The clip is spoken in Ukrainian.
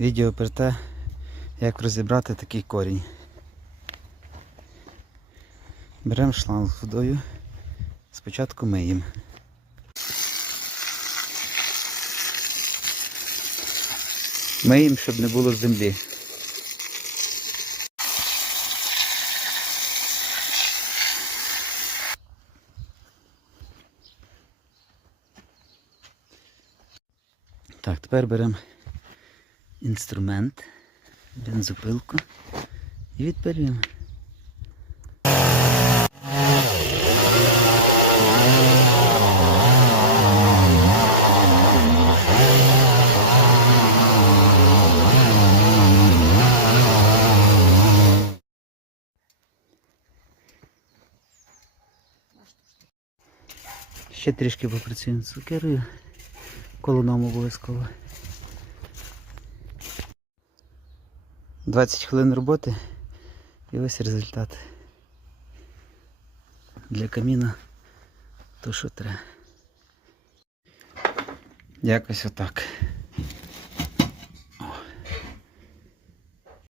Відео про те, як розібрати такий корінь. Беремо шланг з водою. Спочатку миємо. Миємо, щоб не було землі. Так, тепер беремо інструмент, бензопилку і відпилюємо. Ще трішки попрацюємо з цукерою. Колоном обов'язково. 20 хвилин роботи і ось результат. Для каміна то що треба. Якось отак.